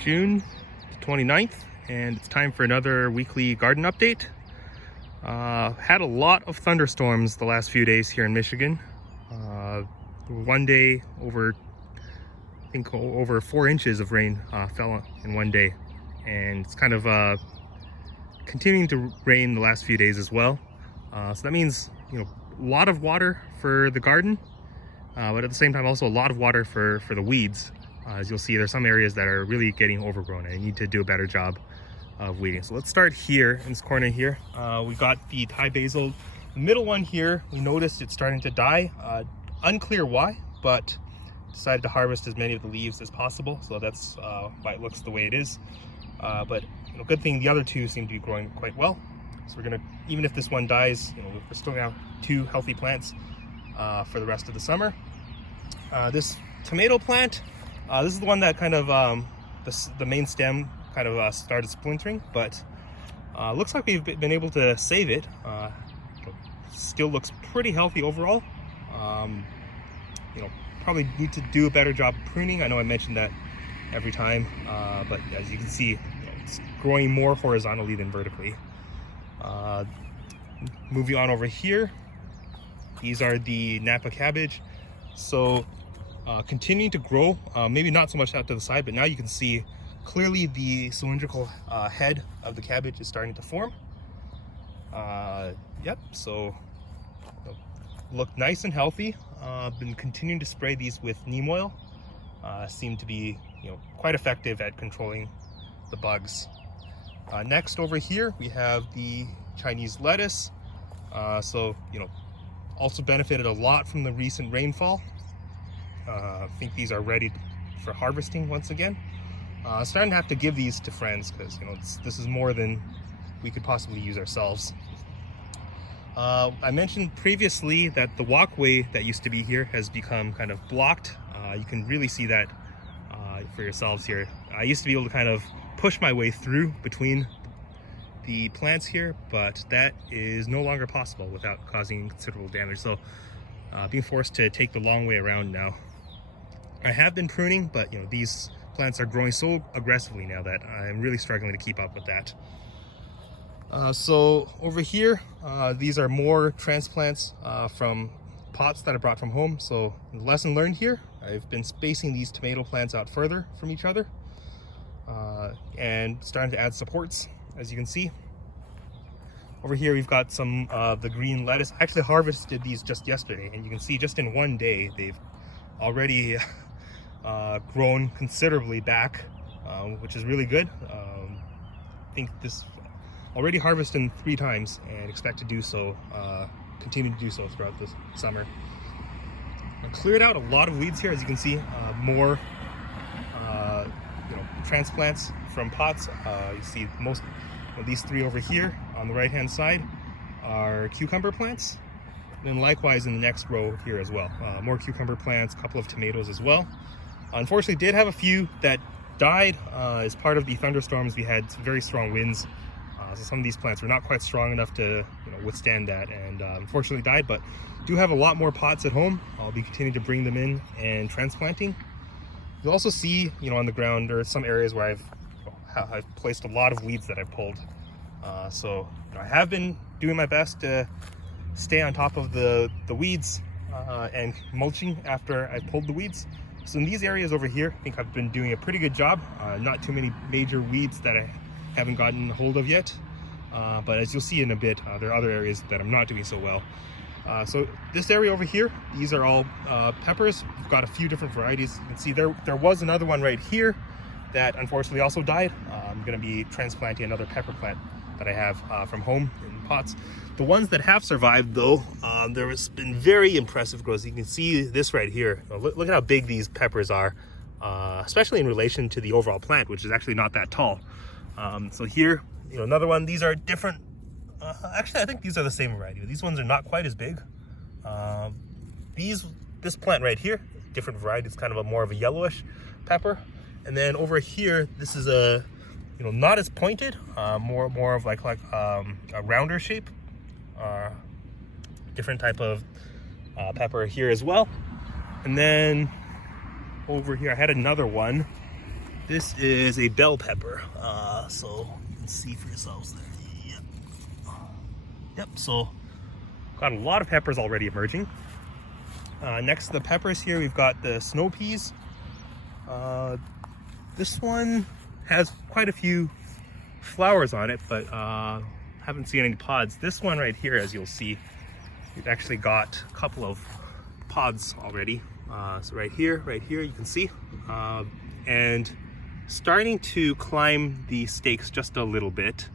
June 29th, and it's time for another weekly garden update. Had a lot of thunderstorms the last few days here in Michigan. One day over, I think over 4 inches of rain fell in one day, and it's kind of continuing to rain the last few days as well. So that means, a lot of water for the garden, but at the same time also a lot of water for the weeds. As you'll see, there's some areas that are really getting overgrown and I need to do a better job of weeding. So let's start here in this corner here. We got the Thai basil. The middle one here, we noticed it's starting to die. Unclear why, but decided to harvest as many of the leaves as possible. So that's why it looks the way it is. But good thing the other two seem to be growing quite well. So we're gonna, even if this one dies, we're still gonna have 2 healthy plants for the rest of the summer. This tomato plant, this is the one that kind of the main stem kind of started splintering, but looks like we've been able to save it. Still looks pretty healthy overall. Probably need to do a better job of pruning. I know I mentioned that every time, but as you can see, it's growing more horizontally than vertically. Moving on over here, these are the Napa cabbage. So continuing to grow, maybe not so much out to the side, but now you can see clearly the cylindrical head of the cabbage is starting to form. Yep, so look nice and healthy. Been continuing to spray these with neem oil. Seem to be quite effective at controlling the bugs. Next over here we have the Chinese lettuce. So also benefited a lot from the recent rainfall. I think these are ready for harvesting once again. Starting to have to give these to friends because this is more than we could possibly use ourselves. I mentioned previously that the walkway that used to be here has become kind of blocked. You can really see that for yourselves here. I used to be able to kind of push my way through between the plants here, but that is no longer possible without causing considerable damage. So being forced to take the long way around now. I have been pruning, but these plants are growing so aggressively now that I'm really struggling to keep up with that. So over here, these are more transplants from pots that I brought from home. So lesson learned here, I've been spacing these tomato plants out further from each other and starting to add supports, as you can see. Over here we've got some the green lettuce. I actually harvested these just yesterday, and you can see just in one day they've already grown considerably back, which is really good. I think this already harvested 3 times and expect to do so, continue to do so throughout this summer. I cleared out a lot of weeds here, as you can see. More transplants from pots. You see most of these 3 over here on the right hand side are cucumber plants, and then likewise in the next row here as well, more cucumber plants, a couple of tomatoes as well. Unfortunately did have a few that died as part of the thunderstorms. We had very strong winds, so some of these plants were not quite strong enough to withstand that, and unfortunately died. But do have a lot more pots at home. I'll be continuing to bring them in and transplanting. You'll also see on the ground there are some areas where I've placed a lot of weeds that I've pulled. So I have been doing my best to stay on top of the weeds and mulching after I pulled the weeds. So in these areas over here, I think I've been doing a pretty good job. Not too many major weeds that I haven't gotten hold of yet. But as you'll see in a bit, there are other areas that I'm not doing so well. So this area over here, these are all peppers. We've got a few different varieties. You can see there was another one right here that unfortunately also died. I'm going to be transplanting another pepper plant that I have from home in pots. The ones that have survived though, there has been very impressive growth. You can see this right here. Look at how big these peppers are, especially in relation to the overall plant, which is actually not that tall. So here, another one. These are different. Actually, I think these are the same variety. These ones are not quite as big. This plant right here, different variety. It's kind of more of a yellowish pepper. And then over here, this is a not as pointed, more of like a rounder shape. Different type of pepper here as well. And then over here I had another one. This is a bell pepper, so you can see for yourselves there. Yep, so got a lot of peppers already emerging. Next to the peppers here, we've got the snow peas. This one has quite a few flowers on it, but haven't seen any pods. This one right here, as you'll see, we've actually got a couple of pods already. So right here, you can see, and starting to climb the stakes just a little bit.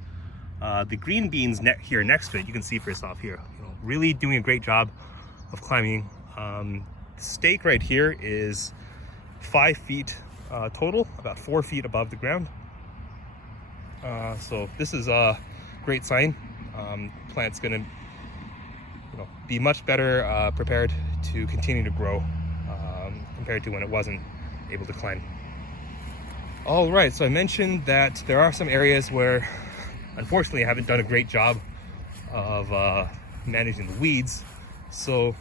The green beans here next to it, you can see for yourself here, really doing a great job of climbing. The stake right here is 5 feet total, about 4 feet above the ground. So this is a great sign. Plant's gonna be much better prepared to continue to grow compared to when it wasn't able to climb. All right, so I mentioned that there are some areas where unfortunately I haven't done a great job of managing the weeds. So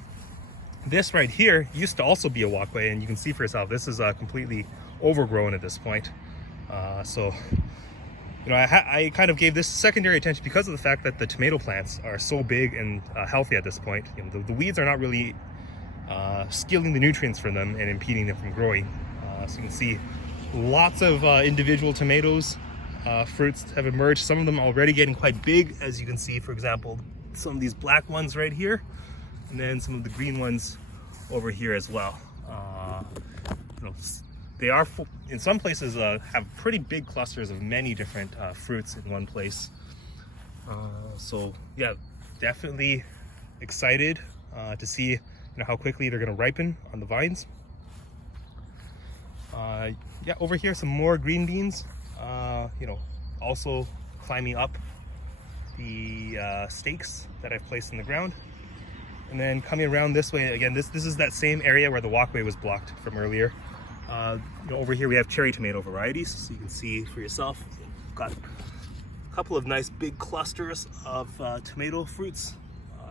this right here used to also be a walkway, and you can see for yourself this is completely overgrown at this point. So I kind of gave this secondary attention because of the fact that the tomato plants are so big and healthy at this point. The weeds are not really stealing the nutrients from them and impeding them from growing. So you can see lots of individual tomatoes, fruits have emerged. Some of them already getting quite big, as you can see, for example, some of these black ones right here, and then some of the green ones over here as well. They are, in some places, have pretty big clusters of many different fruits in one place. So yeah, definitely excited to see how quickly they're going to ripen on the vines. Yeah, over here some more green beans, also climbing up the stakes that I've placed in the ground. And then coming around this way, again, this is that same area where the walkway was blocked from earlier. Over here we have cherry tomato varieties, so you can see for yourself. We've got a couple of nice big clusters of tomato fruits.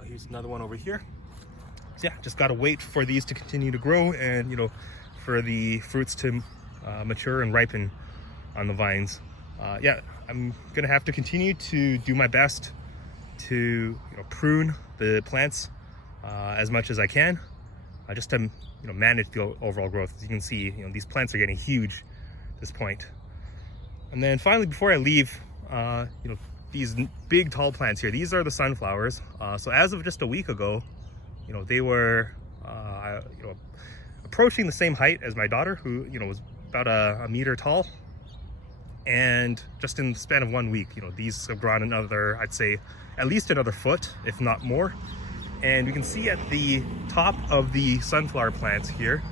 Here's another one over here. So yeah, just gotta wait for these to continue to grow and for the fruits to mature and ripen on the vines. Yeah, I'm gonna have to continue to do my best to prune the plants as much as I can, just to manage the overall growth. As you can see, these plants are getting huge at this point. And then finally, before I leave, these big tall plants here, these are the sunflowers. So as of just a week ago, they were approaching the same height as my daughter, who was about a meter tall. And just in the span of 1 week, these have grown another, I'd say at least another foot, if not more. And we can see at the top of the sunflower plants here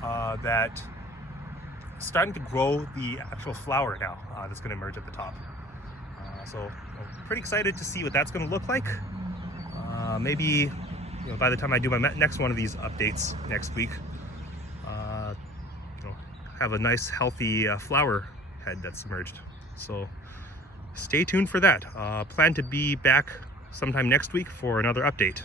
that starting to grow the actual flower now that's going to emerge at the top. So I'm pretty excited to see what that's going to look like. Maybe by the time I do my next one of these updates next week, have a nice healthy flower head that's emerged. So stay tuned for that. Plan to be back sometime next week for another update.